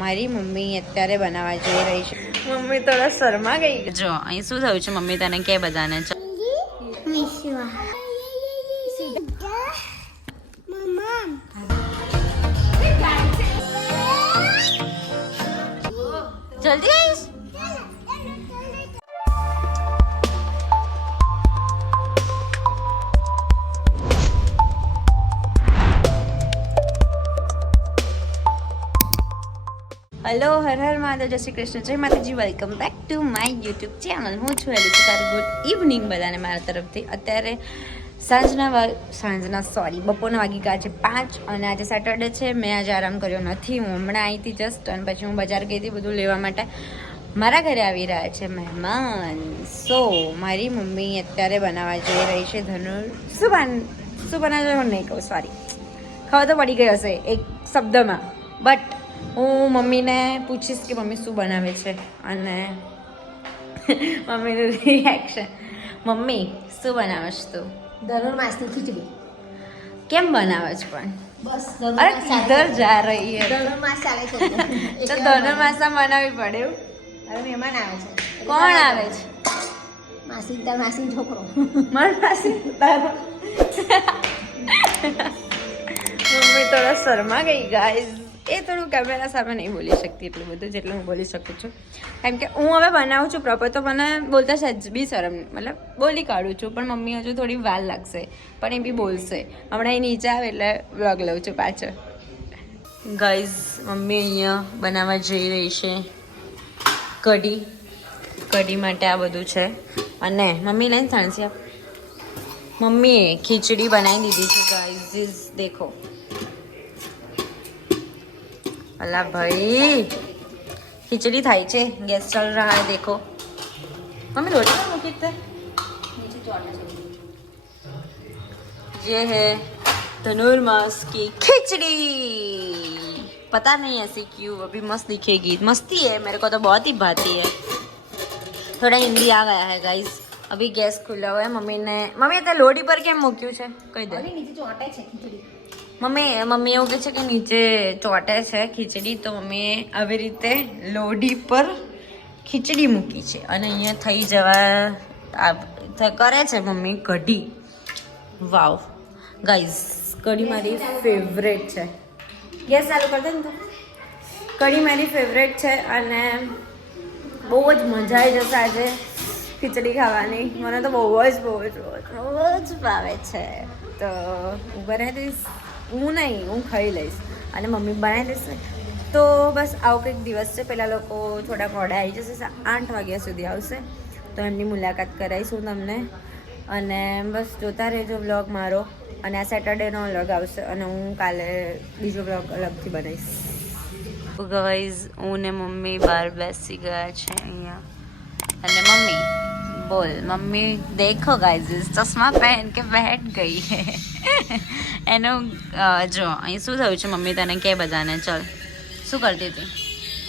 મારી મમ્મી અત્યારે બનાવવા જઈ રહી છે. મમ્મી થોડા શરમા ગઈ. જો અહીં શું થયું છે મમ્મી તને કે બધાને જલ્દી આવીશ. હેલો, હર હર મહાદેવ, જય શ્રી કૃષ્ણ, જય માતાજી. Welcome back to my YouTube channel. હું છું એલિસા. ગુડ ઇવનિંગ બધાને મારા તરફથી. અત્યારે બપોરના વાગી ગયા છે 5 અને આજે સેટરડે છે. મેં આજે આરામ કર્યો નથી. હું હમણાં આવી હતી જસ્ટ અને પછી હું બજાર ગઈ હતી બધું લેવા માટે. મારા ઘરે આવી રહ્યા છે મહેમાન. સો મારી મમ્મી અત્યારે બનાવવા જઈ રહી છે શું બનાવે હું નહીં કહું, સોરી, ખબર તો પડી ગઈ હશે એક શબ્દમાં, બટ હું મમ્મીને પૂછીશ કે મમ્મી શું બનાવે છે અને મમ્મીનું રિએક્શન. મમ્મી શું બનાવે છે તું? ધનુર્માસની ખીચડી. કેમ બનાવે છે પણ? બસ અરે કિધર જા રહી હે? ધનુર્માસ ચાલે છે તો ધનુર્માસમાં બનાવવી પડે એવું? હવે મહેમાન આવે છે. કોણ આવે છે? માસી, તાર માસી છોકરો. મારી માસી તારો. મમ્મી થોડા શરમા ગઈ ગાઈઝ. એ થોડું કેમેરા સામે નહીં બોલી શકતી એટલું બધું જેટલું હું બોલી શકું છું, કેમ કે હું હવે બનાવું છું પ્રોપર તો મને બોલતા સહેજ બી શરમ, મતલબ બોલી કાઢું છું, પણ મમ્મી હજુ થોડી વાર લાગશે, પણ એ બી બોલશે. હમણાં એ નીચે આવે એટલે વ્લોગ લઉં છું પાછળ. ગાઈઝ મમ્મી અહીંયા બનાવવા જઈ રહી છે કઢી માટે આ બધું છે. અને મમ્મી લઈને સાણસી આપ. મમ્મીએ ખીચડી બનાવી દીધી છે ગાઈઝ, દેખો. अल्लाह भाई खिचड़ी थाई छे, गैस चल रहा है देखो. मम्मी रोटी में मूकी थे. ये है धनुर्मास की खिचड़ी. पता नहीं ऐसी क्यों, अभी मस्त दिखेगी. मस्ती है, मेरे को तो बहुत ही भाती है. थोड़ा हिंदी आ गया है गाइस. अभी गैस खुला हुआ है. मम्मी ते लोडी पर केम मूक्યું છે કહી દે. નીચે ચોંટે છે ખીચડી. મમ્મી એવું કહે છે કે નીચે ચોટે છે ખીચડી, તો મમ્મીએ આવી રીતે લોઢી પર ખીચડી મૂકી છે અને અહીંયા થઈ જવા કરે છે મમ્મી કઢી. વાવ ગાઈઝ, કઢી મારી ફેવરેટ છે. ગેસ ચાલુ કરી દે ને તો. કઢી મારી ફેવરેટ છે અને બહુ જ મજા આવી જશે આજે ખીચડી ખાવાની. મને તો બહુ જ ભાવે છે. તો બનાવી દઈશ હું, નહીં હું ખાઈ લઈશ અને મમ્મી બનાવી દેશે. તો બસ આવો કંઈક દિવસ છે. પહેલાં લોકો થોડા મોડા આવી જશે, 8 વાગ્યા સુધી આવશે, તો એમની મુલાકાત કરાવીશું તમને. અને બસ જોતા રહેજો વ્લોગ મારો. અને આ સેટરડેનો વ્લોગ આવશે અને હું કાલે બીજો વ્લોગ અલગથી બનાવીશ. ગાઈઝ હું ને મમ્મી બહાર બેસી ગયા છે અહીંયા. અને મમ્મી बोल मम्मी देखो गाइस, चश्मा पहन के बैठ गई है. એનું જો અહીં શું થયું છે મમ્મી તને કે બધાને. ચલ, શું કરતી હતી?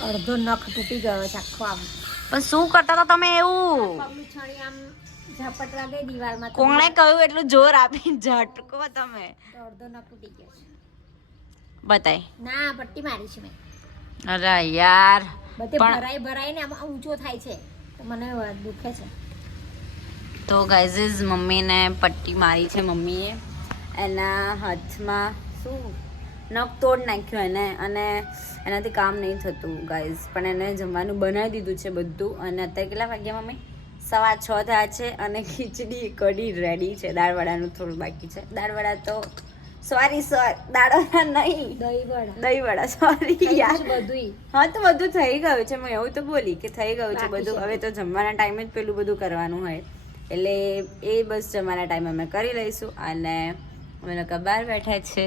અડધો નખ તૂટી ગયો છે આખો. આમ પણ શું કરતા હતા તમે એવું? પગની છડી આમ ઝપટ લાગે દિવાલમાં. કોણે કહ્યું એટલું જોર આપી ઝટકો તમે? તો અડધો નખ તૂટી ગયો છે. બતાય. ના, પટ્ટી મારી છે મેં. અરે યાર, બધે ભરાઈ ને આમ ઊંચો થાય છે તો મને દુખે છે. તો ગાઈઝ મમ્મીને પટ્ટી મારી છે મમ્મીએ. એના હાથમાં શું નખ તોડ નાખ્યું એને, અને એનાથી કામ નહીં થતું ગાઈઝ. પણ એને જમવાનું બનાવી દીધું છે બધું. અને અત્યારે કેટલા વાગ્યા મમ્મી? 6:15 થયા છે અને ખીચડી કઢી રેડી છે. દાળવડાનું થોડું બાકી છે. દાળવડા તો દાળવડા નહીં, દહીંવડા, સોરી યાર. બધું હા તો બધું થઈ ગયું છે. મેં એવું તો બોલી કે થઈ ગયું છે બધું. હવે તો જમવાના ટાઈમે જ પેલું બધું કરવાનું હોય, એટલે એ બસ જમવાના ટાઈમે અમે કરી લઈશું. અને અમે લોકો બહાર બેઠા છે.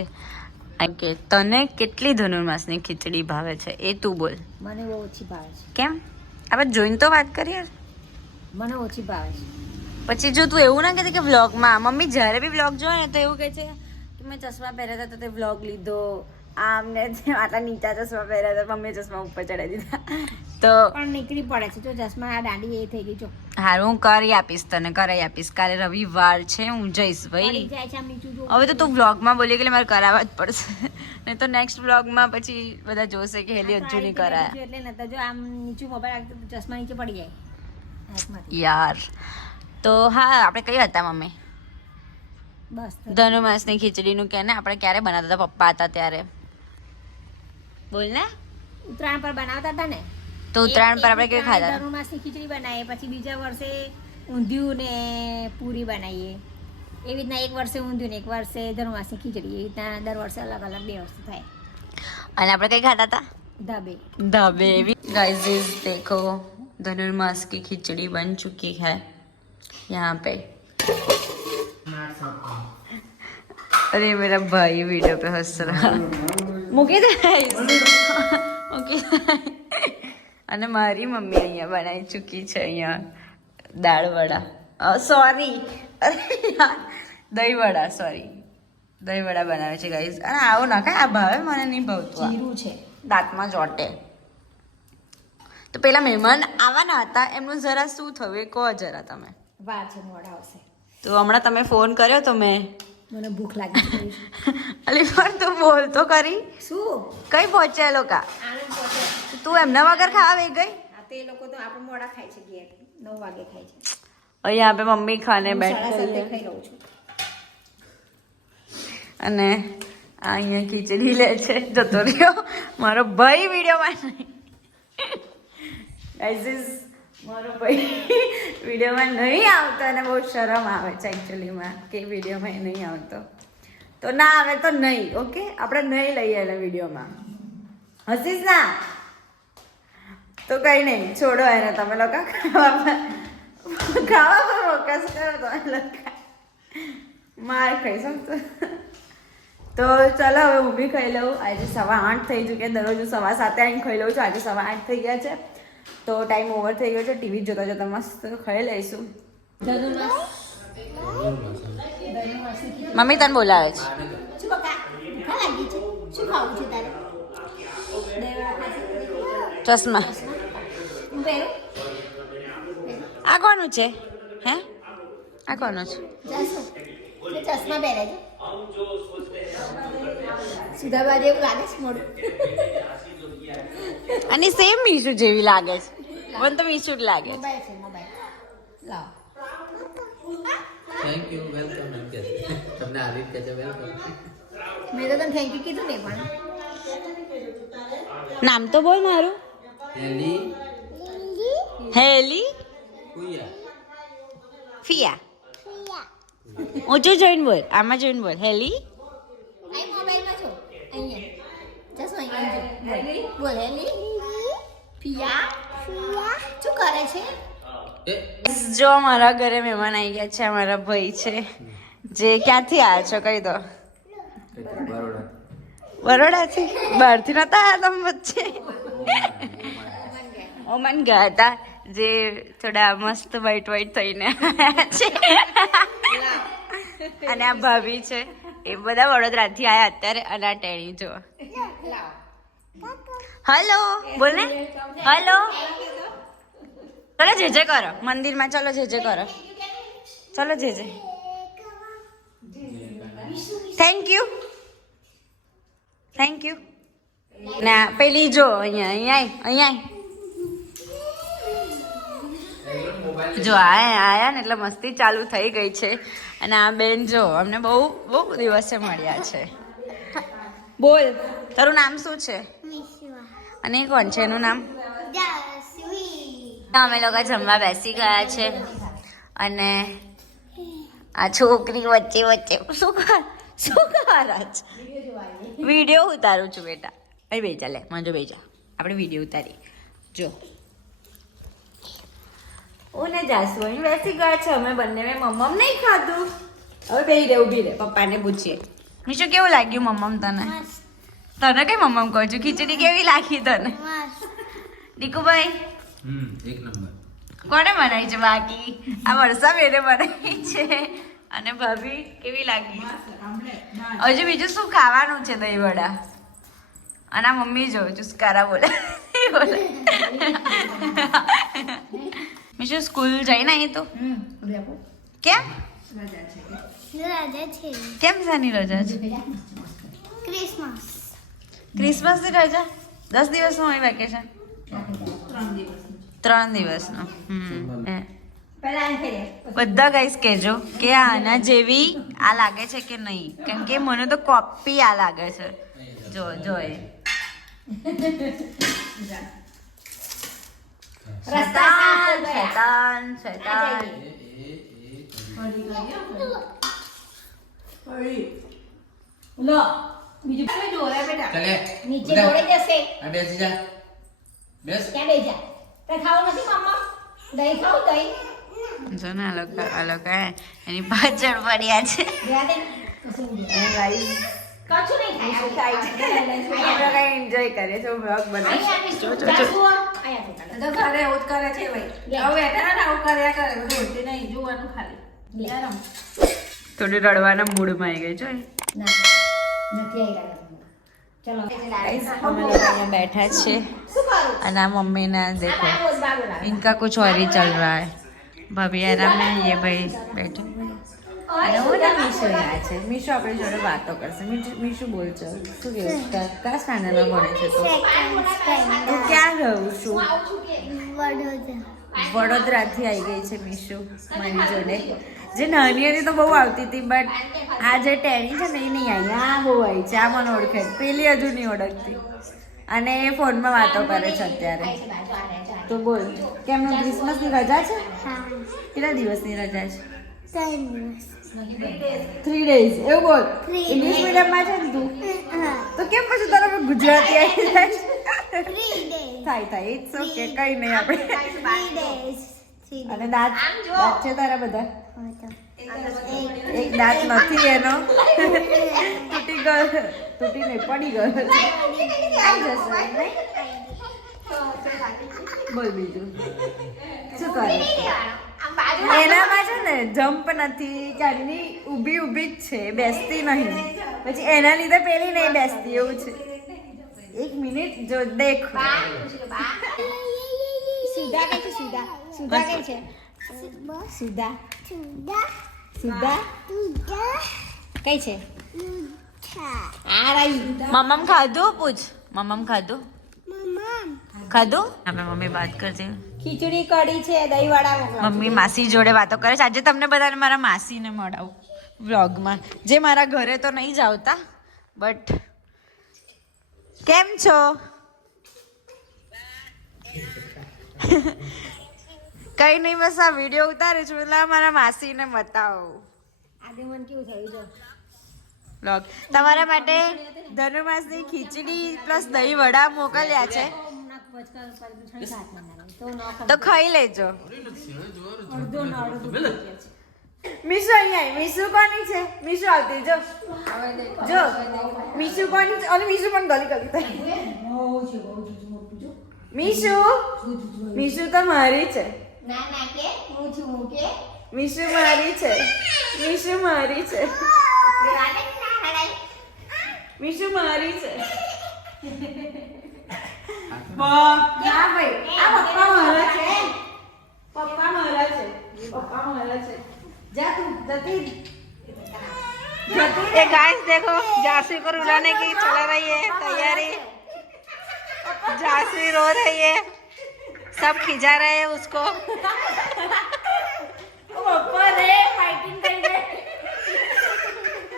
કે તને કેટલી ધનુર્માસની ખીચડી ભાવે છે એ તું બોલ. મને બહુ ઓછી ભાવે છે. કેમ? આપણે જોઈને તો વાત કરીએ. મને ઓછી ભાવે છે. પછી જો તું એવું ના કહેતી કે વ્લોગમાં, મમ્મી જ્યારે બી વ્લોગ જોવે ને તો એવું કહે છે કે મેં ચશ્મા પહેર્યા હતા તો તે વ્લોગ લીધો, આમને આટલા નીચા ચશ્મા પહેર્યા હતા, મમ્મીએ ચશ્મા ઉપર ચડાવી દીધા. તો પણ નીકળી પડે છે જો ચશ્મા આ દાંડી એ થઈ ગઈ જો હારું હું કરી આપીશ તને, કરાવી આપીશ. કાલે રવિવાર છે, હું જઈશ ભાઈ. પડી જાય છે આમ નીચું જો હવે તો તું વ્લોગમાં બોલી એટલે મારે કરાવવા જ પડશે, નહીં તો નેક્સ્ટ વ્લોગમાં પછી બધા જોશે કે હેલી હજુ નહીં કરાયા. એટલે નતો જો આમ નીચું મોબાઈલ રાખતો તો ચશ્મા નીચે પડી જાય હાથમાંથી. યાર તો હા, આપણે કઈ હતા મમ્મી? બસ તો ધનુમાસની ખીચડીનું કે ને આપણે ક્યારે બનાવતા હતા પપ્પા હતા ત્યારે? બોલ ને. ઉત્તરાયણ પર બનાવતા હતા ને, તો ઉત્તરાયણ પર આપણે કેવી ખાતા હતા? ધનુમાસની ખીચડી બનાવીએ, પછી બીજા વર્ષે ઊંધિયું ને પૂરી બનાવીએ. એવી રીતના એક વર્ષે ઊંધિયું ને એક વર્ષે ધનુમાસની ખીચડી, એવી રીતના દર વર્ષે અલગ અલગ 2 વર્ષ થાય. અને આપણે કઈ ખાતા હતા? ધાબે. ढाबे भी। गाइस देखो धनुर्मास की खिचड़ी बन चुकी है यहाँ पे। अरे मेरा भाई वीडियो पे हंस रहा મૂકી દે મૂકી દે. અને મારી મમ્મી અહીંયા બનાવી ચૂકી છે અહીંયા દાળ વડા, સોરી દહીં વડા, સોરી દહીં વડા બનાવે છે ગાઈસ. અને આવો ના ખાય, આ ભાવે મને નહીં ભાવતું, આ જીરું છે દાંતમાં ચોટે. તો પેલા મહેમાન આવવાના હતા, એમનું જરા શું થયું એ કહો જરા તમે. વાર છે મોડા આવશે. તો હમણાં તમે ફોન કર્યો તો મેં, મને ભૂખ લાગી છે. અલી પણ તું બોલ તો કરી, શું કઈ પહોંચ્યા લોકો? આનંદ પહોંચે. તું એમના વગર ખાવા આવી ગઈ? આ તે લોકો તો આપણે મોડા ખાય છે, ઘેર 9 વાગે ખાય છે. और यहाँ पे मम्मी खाने હું बैठ 7:30 गई है ખાઈ લઉં છું. અને આ અહીંયા ખીચડી લે છે, જતો રહ્યો મારો ભાઈ વિડીયોમાં નહીં. ગાઈઝ મારો ભાઈ વિડીયોમાં નહીં આવતો અને બહુ શરમ આવે છે એકચ્યુઅલીમાં કે વિડીયોમાં એ નહીં આવતો. તો ના આવે તો નહીં, ઓકે? આપણે નહીં લઈએ એને વિડીયોમાં. હસીશ ના તો કંઈ નહીં, છોડો એને તમે લોકો ખાવા પર ફોકસ કરો તમે લોકો, માર ખાઈ શકતો. તો ચાલો હવે હું બી ખાઈ લઉં. આજે 8:15 થઈ ચૂક્યા, દરરોજ 7:15 આવીને ખાઈ લઉં છું. આજે 8:15 થઈ ગયા છે, તો ટાઈમ ઓવર થઈ ગયો છે. ટીવી જોતા જોતા મસ્ત ખાઈ લઈશું. મમ્મી તને બોલાવે છે. શું બકા ભૂખ લાગી છે? શું ખાવું છે તારે? દહીંવડા ખાશે? ચશ્મા હું પહેરું? આ કોનું છે? હે આ કોનું છે? ચશ્મા પહેરે છે. સુધાબા જેવું લાગે છે મોડું. અને સેમ મીશુ જેવી લાગે છે. મને તો મીશુ જ લાગે છે. મોબાઈલ છે મોબાઈલ. લાવ. થેન્ક યુ, વેલકમ એમ કે તમને આ રીત કહે છે વેલકમ. મેં તો તને થેન્ક યુ કીધું ને, પણ નામ તો બોલ મારું. હેલી હેલી કુયા ફિયા. ઊંચું જોઈને બોલ, આમાં જોઈને બોલ. હેલી અહીં મોબાઈલમાં છો, અહીંયા જસ અહીંયા જો. બોલ હેલી પિયા શું કરે છે? જો મારા ઘરે મહેમાન આવી ગયા છે, અમારા ભાઈ છે જે ક્યાંથી આવ્યા છો કહી દો. બરોડા બરોડાથી? બહારથી નતા આવ્યા તમે વચ્ચે? ઓમાન ગયા હતા, જે થોડા મસ્ત વ્હાઈટ વ્હાઈટ થઈને આવ્યા છે. અને આ ભાભી છે એ બધા વડોદરાથી આવ્યા અત્યારે. અને આ ટેણી જો. હલો બોલ ને. હલો ચલો જે જે કરો મંદિરમાં, ચલો જે જે કરો, ચલો જે જે. Thank you thank you. ના પેલી જો અહીંયા અહીંયા જો આયા ને એટલે મસ્તી ચાલુ થઈ ગઈ છે. અને આ બેન જો અમને બહુ બહુ દિવસે મળ્યા છે. બોલ તારું નામ શું છે? અને એ કોણ છે એનું નામ? અમે લોકો જમવા બેસી ગયા છે. અને આ છોકરી વચ્ચે વચ્ચે શું કરે છે? વિડીયો ઉતારું છું બેટા. અહીં બેજા લે મંજો બેજા, આપણે વિડીયો ઉતારી. જો ઓને જાસુ અહીં બેસી ગયા છે. અમે બંને મમ્મમ નહીં ખાધું. હવે બેહી રહે, ઊભી રહે, પપ્પાને પૂછીએ. મીશુ કેવું લાગ્યું મમ્મમ તને? તને કઈ મમ્મમ કહું છું? ખીચડી કેવી લાગી તને? દીકુભાઈ એક નંબર. કોને બનાવી છે? બાકી આ વર્ષા બેને બનાવી છે. અને ભાભી કેવી લાગી? હજુ બીજું શું ખાવાનું છે? દહીં વડા. અને આ મમ્મી જો ચુસ્કારા બોલે મીશુ સ્કૂલ જઈને આવી તું કેમ કેમ શાની રજા છે ક્રિસમસ ની રજા 10 દિવસનું હોય વેકેશન 3 દિવસનું બધા ગાઈસ કહેજો કે આના જેવી આ લાગે છે કે નહીં કેમ કે મને તો કોપી આ લાગે છે જો જો એ શૈતાન શૈતાન લો બીજું કોઈ દોરે બેટા ચલે નીચે દોડે જશે આ બેસી જા બેસ ક્યાં બેસી જા તે ખાવું નથી મમ્મા દહીં ખાવું દહીં જો ને આ લોકો એની પાછળ પડ્યા છે કશું નહીં થાય એન્જોય કરે છે બ્લોગ થોડી રડવાના મૂડમાં આવી ગઈ છો અમે લોકો અહીંયા બેઠા છે અને આ મમ્મી ના देखो इनका कुछ और ही चल रहा है भाभी आराम में ये भाई बैठे અને હું ને મીશુ અહીંયા છે મીશુ આપણી જોડે વાતો કરશે મીશુ બોલ છો શું કેવું કયા સ્ટાન્ડર્ડમાં ભણે છે તું ક્યાં રહું છું વડોદરાથી આવી ગઈ છે મીશુ મારી જોડે જે નાની હતી તો બહુ આવતી હતી બટ આ જે ટેણી છે ને એ નહીં આવી આ બહુ આવી છે આ મને ઓળખે પેલી હજુ નહીં ઓળખતી અને એ ફોનમાં વાતો કરે છે અત્યારે તો બોલ કેમનું ક્રિસમસની રજા છે કેટલા દિવસની રજા છે 3 days એવું બોલ ઇંગ્લિશ મીડિયમમાં છે ને તું તો કેમ પછી તારા ગુજરાતી આવી જાય થાય ઇટ્સ ઓકે કઈ નહીં આપણે અને દાંત છે તારા બધા એક દાંત નથી એનો તૂટી ગયો તૂટીને પડી ગયો આવી જશે બોલ બીજું શું કરે એનામાં છે ને જમ્પ નથી ક્યારની ઊભી ઊભી જ છે બેસતી નહીં પછી એના લીધે પેલી નહીં બેસતી એવું છે 1 મિનિટ જો દેખ સુધા કઈ છે સુધા સુધા કઈ છે સુધા સુધા કઈ છે આ રહી મમ્મમ ખાધું પૂછ મમ્મમ ખાધું ખાધું હવે મમ્મી વાત કરજે ખીચડી કઢી છે દહીં વડા મોકલો મમ્મી માસી જોડે વાતો કરે છે આજે તમને બધાને મારા માસીને મળાવું વ્લોગમાં જે મારા ઘરે તો નહીં જ આવતા બટ કેમ છો કઈ નહીં બસ આ વિડીયો ઉતારે છું એટલે મારા માસીને બતાવો આજે મને કેવું થયું જો વ્લોગ તમારા માટે ધનુમાસની ખીચડી પ્લસ દહીં વડા મોકલ્યા છે તો ખાઈ લેજો મીશુ અહીંયા આવી મીશુ કોની છે મીશુ આવતી જો જો મીશુ કોની છે અને મીશુ પણ ગલી ગલી થાય મીશુ મીશુ તો મારી છે ના ના કે હું છું હું કે મીશુ મારી છે મીશુ મારી છે મીશુ મારી છે ના ભાઈ આ પપ્પા મારા છે પપ્પા મારા છે પપ્પા મારા છે जा तू जती ये गाइस देखो जासवी को रुलाने की चला रही है तैयारी जासवी रो रही है सब खिजा रहे हैं उसको ओ पप्पा रे फाइटिंग कर दे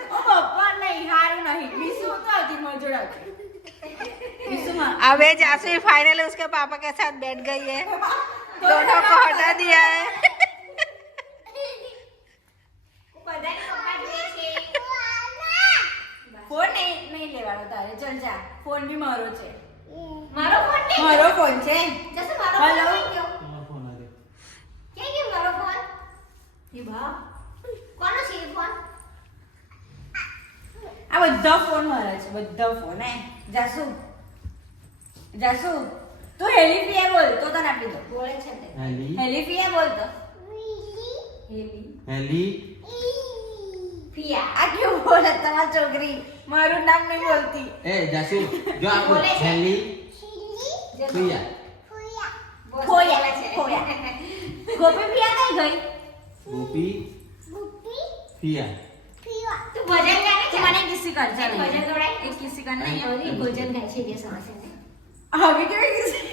ओ पप्पा नहीं हार नहीं विशु तो आती मजड़ा विशु मां अब जासवी फाइनली उसके पापा के साथ बैठ गई है दोनों को हटा दिया है फोन नहीं लेवानो तारे चल जा फोन भी मारो छे मारो फोन नहीं मारो फोन छे जैसे मारो हेलो फोन क्यों क्या क्या मारो फोन ये बा કોનો છે ફોન આ બધા ફોન મારા છે બધા ફોન હે જાસુ જાસુ તું હેલીફિયા બોલ તો તને આપી દો બોલે છે તે હેલીફિયા બોલ તો હેલી હેલી ફિયા આ કેવું બોલે તમારી છોકરી મારું નામ નહીં બોલતી. એ જાસુ જો આપો હેલી સુયા ખોયા ખોયા. ગોપી પિયા કઈ ગઈ? ગોપી ફિયા તું ભજન ગાને છે? મને કિસી કર ચાલ ભજન ગવડાય? એક કિસી કર નહીં નહીં, ભજન ગાય છે જે સમજે ને. હવે કેવી કિસી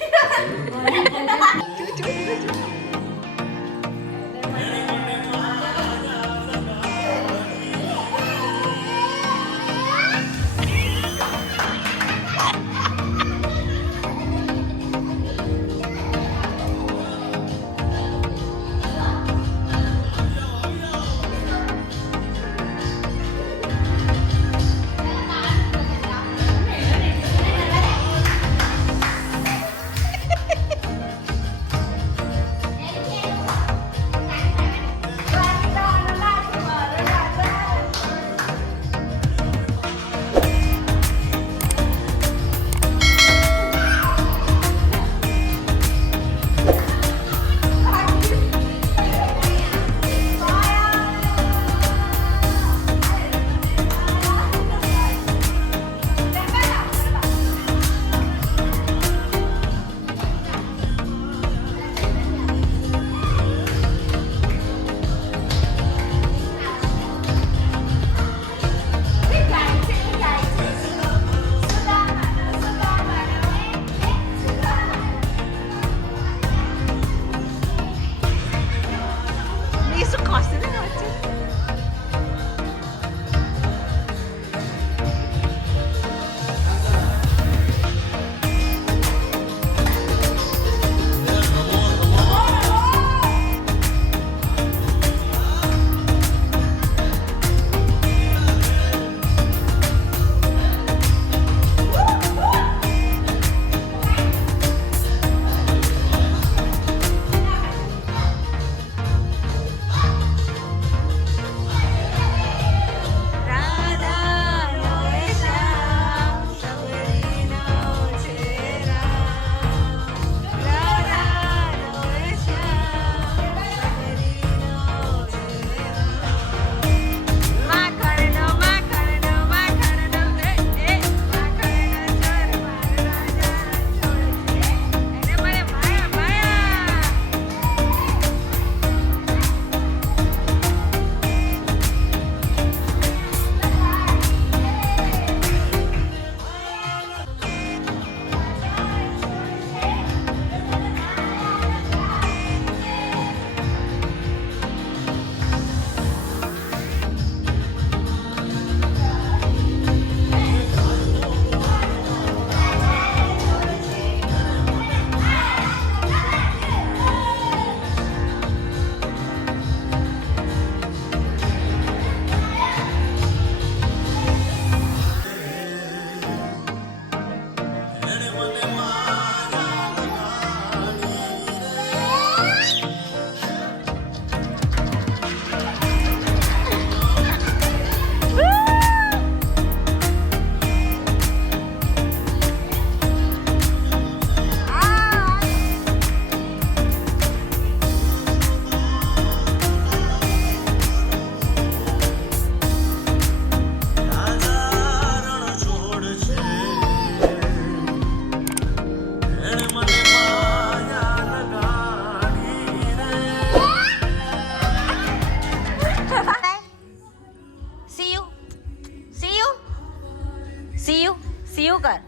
સીયુ કર.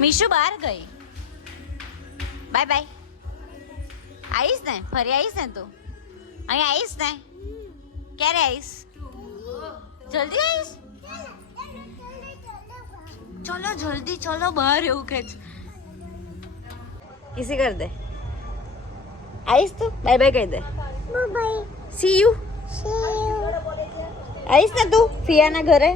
મીશુ બહાર ગઈ. Bye bye. આવીશ ને ફરી આવીશ ને તું અહીંયા આવીશ ને ક્યારે આવીશ? જલ્દી આવીશ. ચલો જલ્દી ચલો બહાર એવું કે છે. કિસી કર દે. આવીશ તું બાય બાય કહી દે. C you. આવીશ ને તું ફિયાના ઘરે?